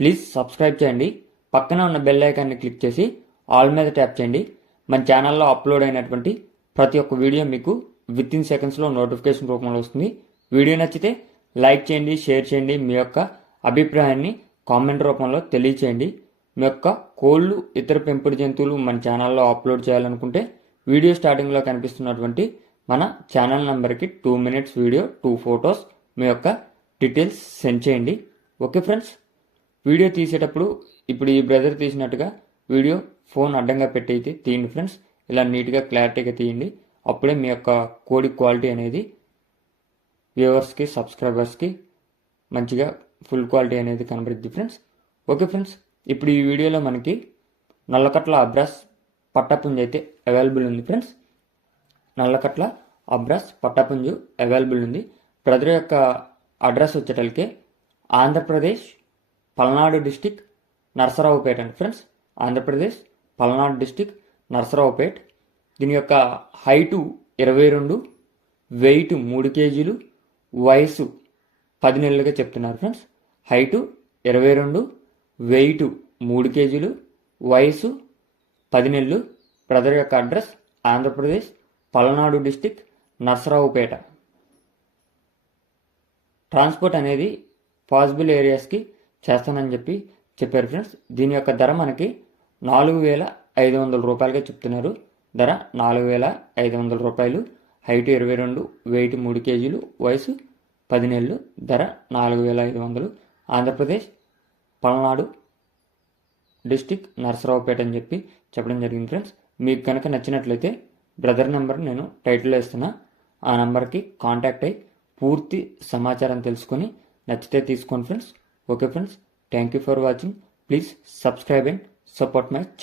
Please subscribe చేయండి పక్కన ఉన్న బెల్ ఐకాన్ని క్లిక్ చేసి ఆల్ మీద ట్యాప్ చేయండి మన ఛానల్లో అప్లోడ్ అయినటువంటి ప్రతి ఒక్క వీడియో మీకు విత్ ఇన్ సెకండ్స్లో నోటిఫికేషన్ రూపంలో వస్తుంది వీడియో నచ్చితే లైక్ చేయండి షేర్ చేయండి మీ యొక్క అభిప్రాయాన్ని కామెంట్ రూపంలో తెలియచేయండి మీ యొక్క కోళ్ళు ఇతర పెంపుడు జంతువులు మన ఛానల్లో అప్లోడ్ చేయాలనుకుంటే వీడియో స్టార్టింగ్లో కనిపిస్తున్నటువంటి మన ఛానల్ నెంబర్కి two minutes video two photos మీ యొక్క డీటెయిల్స్ సెండ్ చేయండి ఓకే ఫ్రెండ్స్ వీడియో తీసేటప్పుడు ఇప్పుడు ఈ బ్రదర్ తీసినట్టుగా వీడియో ఫోన్ అడ్డంగా పెట్టి అయితే తీయండి ఫ్రెండ్స్ ఇలా నీట్గా క్లారిటీగా తీయండి అప్పుడే మీ యొక్క కోడి క్వాలిటీ అనేది వ్యూవర్స్కి సబ్స్క్రైబర్స్కి మంచిగా ఫుల్ క్వాలిటీ అనేది కనబడుద్ది ఫ్రెండ్స్ ఓకే ఫ్రెండ్స్ ఇప్పుడు ఈ వీడియోలో మనకి నల్లకట్ల అబ్రాస్ పట్టపుంజు అయితే అవైలబుల్ ఉంది ఫ్రెండ్స్ నల్లకట్ల అబ్రాస్ పట్టపుంజు అవైలబుల్ ఉంది బ్రదర్ యొక్క అడ్రస్ వచ్చేటలకే ఆంధ్రప్రదేశ్ పల్నాడు డిస్టిక్ నరసరావుపేట అండి ఫ్రెండ్స్ ఆంధ్రప్రదేశ్ పల్నాడు డిస్టిక్ నరసరావుపేట దీని యొక్క హైటు ఇరవై రెండు వెయిట్ మూడు కేజీలు వయసు పది నెలలుగా చెప్తున్నారు ఫ్రెండ్స్ హైటు ఇరవై రెండు వెయిట్ మూడు కేజీలు వయసు పది నెలలు బ్రదర్ యొక్క address Andhra Pradesh Palnadu district Narasaraopet transport అనేది పాసిబుల్ ఏరియాస్కి చేస్తానని చెప్పి చెప్పారు ఫ్రెండ్స్ దీని యొక్క ధర మనకి నాలుగు వేల ఐదు వందల రూపాయలుగా చెప్తున్నారు ధర నాలుగు వేల ఐదు వందల రూపాయలు హైట్ ఇరవై రెండు వెయిట్ మూడు కేజీలు వయసు పది నెలలు ధర నాలుగు వేల ఐదు వందలు ఆంధ్రప్రదేశ్ పల్నాడు డిస్టిక్ నరసరావుపేట అని చెప్పి చెప్పడం జరిగింది ఫ్రెండ్స్ మీకు కనుక నచ్చినట్లయితే బ్రదర్ నెంబర్ నేను టైటిల్లో ఇస్తున్నా ఆ నెంబర్కి కాంటాక్ట్ అయ్యి పూర్తి సమాచారం తెలుసుకొని నచ్చితే తీసుకోండి friends Okay friends, thank you for watching. Please subscribe and support my channel.